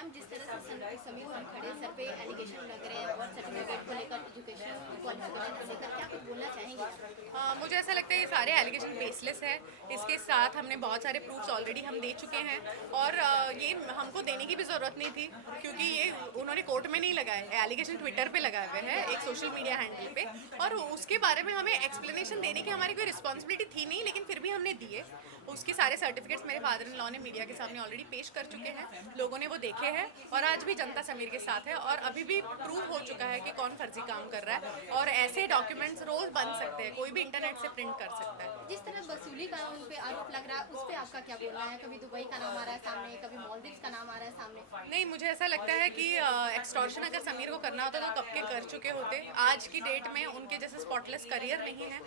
Ma'am, जिस तरह से समीर वानखेड़े सर पे एलिगेशन लग रहे हैं और सर्टिफिकेट को लेकर, एजुकेशन क्वालिफिकेशन को लेकर, क्या कुछ बोलना चाहेंगे आप? मुझे ऐसा लगता है ये सारे एलिगेशन बेसलेस है। इसके साथ हमने बहुत सारे प्रूफ्स ऑलरेडी हम दे चुके हैं और ये हमको देने की भी ज़रूरत नहीं थी, क्योंकि ये उन्होंने कोर्ट में नहीं लगाए, एलिगेशन ट्विटर पे लगाए हुए हैं एक सोशल मीडिया हैंडल पे, और उसके बारे में हमें एक्सप्लेनेशन देने की हमारी कोई रिस्पॉन्सिबिलिटी थी नहीं, लेकिन फिर भी हमने दिए। उसके सारे सर्टिफिकेट्स मेरे फादर इन लॉ ने मीडिया के सामने ऑलरेडी पेश कर चुके हैं, लोगों ने वो देखे हैं, और आज भी जनता समीर के साथ है और अभी भी प्रूव हो चुका है कि कौन फर्जी काम कर रहा है। और ऐसे डॉक्यूमेंट्स रोज बन सकते हैं, कोई भी इंटरनेट से प्रिंट कर सकता है। जिस तरह वसूली का उन पे आरोप लग रहा है, उस पे आपका क्या बोलना है? कभी दुबई का नाम आ रहा है सामने, कभी मालदीव्स का नाम आ रहा है सामने। नहीं, मुझे ऐसा लगता है कि एक्सटॉर्शन अगर समीर को करना होता तो कब के कर चुके होते। आज की डेट में उनके जैसे स्पॉटलेस करियर नहीं है,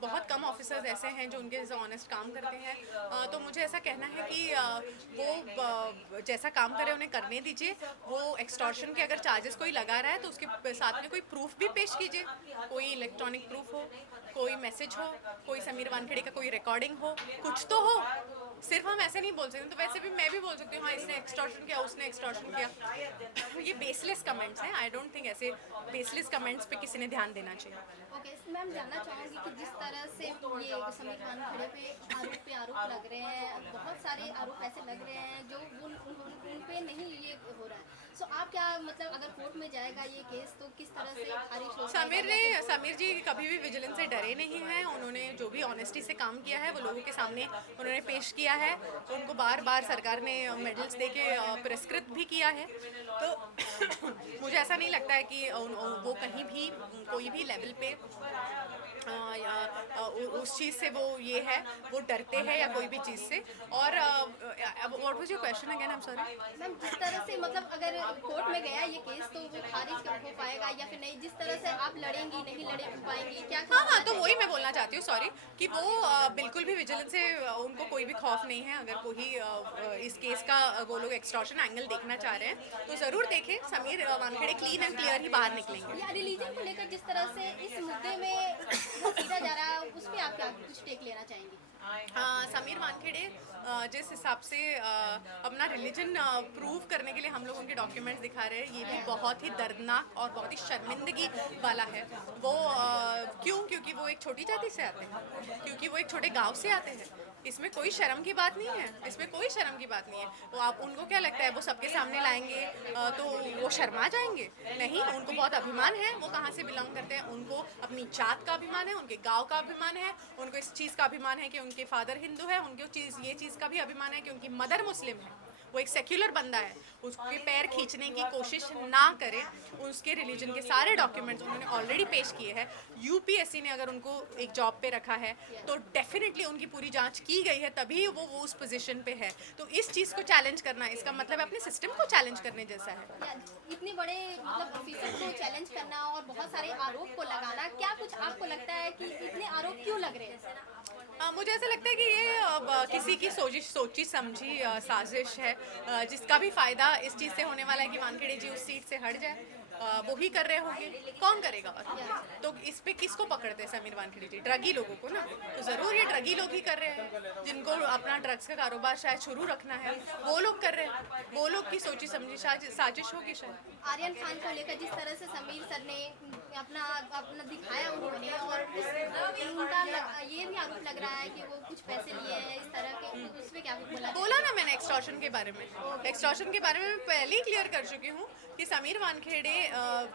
बहुत कम ऑफिसर्स ऐसे हैं जो उनके जैसे ऑनेस्ट काम करते हैं। तो मुझे ऐसा कहना है कि वो जैसा काम करे उन्हें करने दीजिए। वो एक्सटॉर्शन के अगर चार्जेस कोई लगा रहा है तो उसके साथ में कोई प्रूफ भी पेश कीजिए, कोई इलेक्ट्रॉनिक प्रूफ हो, कोई मैसेज हो, कोई समीर वानखेड़े का कोई रिकॉर्डिंग हो, कुछ तो हो। सिर्फ हम ऐसे नहीं बोल सकते। तो वैसे भी मैं भी बोल सकती हूँ हाँ इसने एक्सटॉर्शन किया, उसने एक्सटॉर्शन किया। ये बेसलेस कमेंट्स हैं। आई डोंट थिंक ऐसे बेसलेस कमेंट्स पे किसी ने ध्यान देना चाहिए। ओके मैम, जानना चाहूँगी कि जिस तरह से ये समीर वानखेड़े पे आरोप लग रहे हैं, बहुत सारे आरोप ऐसे लग रहे हैं जो उन पे नहीं ये हो रहा है। सो आप क्या मतलब, अगर कोर्ट में जाएगा ये केस तो किस तरह से खारिज हो? समीर जी कभी भी विजिलेंस से डरे नहीं हैं। उन्होंने जो भी ऑनेस्टी से काम किया है वो लोगों के सामने उन्होंने पेश किया है। उनको बार बार सरकार ने मेडल्स देके पुरस्कृत भी किया है। तो मुझे ऐसा नहीं लगता है कि वो कहीं भी कोई भी लेवल पे उस चीज़ से वो ये है, वो डरते हैं या कोई भी चीज़ से। और what was your question again? I am sorry ma'am, जिस तरह से मतलब अगर कोर्ट में गया ये केस तो वो खारिज हो पाएगा या फिर नहीं? जिस तरह से आप लड़ेंगी, नहीं लड़े पाएंगी, क्या हाँ, तो वही मैं बोलना चाहती हूँ, सॉरी, कि वो बिल्कुल भी विजिलेंस से उनको कोई भी खौफ नहीं है। अगर कोई इस केस का वो लोग एक्सटॉर्शन एंगल देखना चाह रहे हैं तो ज़रूर देखें। Sameer Wankhede clean and clear ही बाहर निकलेंगे। या रिलीजन को लेकर जिस तरह से इस मुद्दे में सीधा जा रहा है, उस पर आप क्या कुछ टेक लेना चाहेंगी? समीर वानखेड़े जिस हिसाब से अपना रिलीजन प्रूव करने के लिए हम लोग उनके डॉक्यूमेंट्स दिखा रहे हैं, ये भी बहुत ही दर्दनाक और बहुत ही शर्मिंदगी वाला है। वो क्योंकि वो एक छोटी जाति से आते हैं, क्योंकि वो एक छोटे गांव से आते हैं। इसमें कोई शर्म की बात नहीं है, इसमें कोई शर्म की बात नहीं है। वो आप उनको क्या लगता है वो सबके सामने लाएंगे तो वो शर्मा जाएंगे? नहीं, उनको बहुत अभिमान है वो कहाँ से बिलोंग करते हैं। उनको अपनी जात का अभिमान है, उनके गांव का अभिमान है, उनको इस चीज़ का अभिमान है कि उनके फादर हिंदू है, उनको ये चीज़ का भी अभिमान है कि उनकी मदर मुस्लिम है। वो एक सेक्युलर बंदा है, उसके पैर खींचने की कोशिश ना करे। उसके रिलीजन के सारे डॉक्यूमेंट्स उन्होंने ऑलरेडी पेश किए हैं। यूपीएससी ने अगर उनको एक जॉब पे रखा है तो डेफिनेटली उनकी पूरी जांच की गई है, तभी वो उस पोजीशन पे है। तो इस चीज़ को चैलेंज करना, इसका मतलब अपने सिस्टम को चैलेंज करने जैसा है। इतने बड़े मतलब ऑफिसर को चैलेंज करना और बहुत सारे आरोप को लगाना, क्या कुछ आपको लगता है कि इतने आरोप क्यों लग रहे हैं? मुझे ऐसा लगता है कि ये किसी की सोची समझी साजिश है, जिसका भी फायदा इस चीज़ से होने वाला है कि वानखेड़े जी उस सीट से हट जाए। वो ही कर रहे होंगे, कौन करेगा और? तो इस पे किसको पकड़ते हैं समीर वानखेड़े जी? ड्रगी लोगों को ना। तो ज़रूर ये ड्रगी लोग ही कर रहे हैं, जिनको अपना ड्रग्स का कारोबार शायद शुरू रखना है, वो लोग कर रहे हैं। वो लोग की सोची समझी साजिश होगी शायद। आर्यन खान को लेकर जिस तरह से समीर सर ने अपना दिखाया उन्होंने, और उनका ये भी आरोप लग रहा है कि वो कुछ पैसे लिए हैं इस तरह के, तो उस पर क्या बोला ना मैंने एक्सटॉर्शन के बारे में। एक्सटॉर्शन के बारे में मैं पहले ही क्लियर कर चुकी हूँ कि समीर वानखेड़े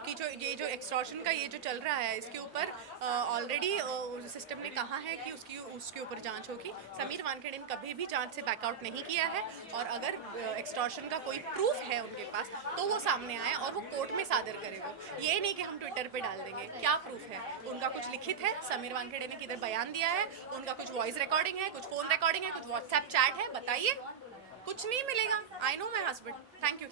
की जो एक्सटॉर्शन का ये जो चल रहा है, इसके ऊपर ऑलरेडी सिस्टम ने कहा है कि उसके ऊपर जांच होगी। समीर वानखेड़े ने कभी भी जांच से बैकआउट नहीं किया है, और अगर एक्सटॉर्शन का कोई प्रूफ है उनके पास तो वो सामने आए और वो कोर्ट में सादर करे। वो ये नहीं कि हम ट्विटर पे डाल देंगे। क्या प्रूफ है? उनका कुछ लिखित है? समीर वानखेड़े ने किधर बयान दिया है? उनका कुछ वॉइस रिकॉर्डिंग है, कुछ फोन रिकॉर्डिंग है, कुछ व्हाट्सएप चैट है? बताइए। कुछ नहीं मिलेगा। I know my husband. Thank you.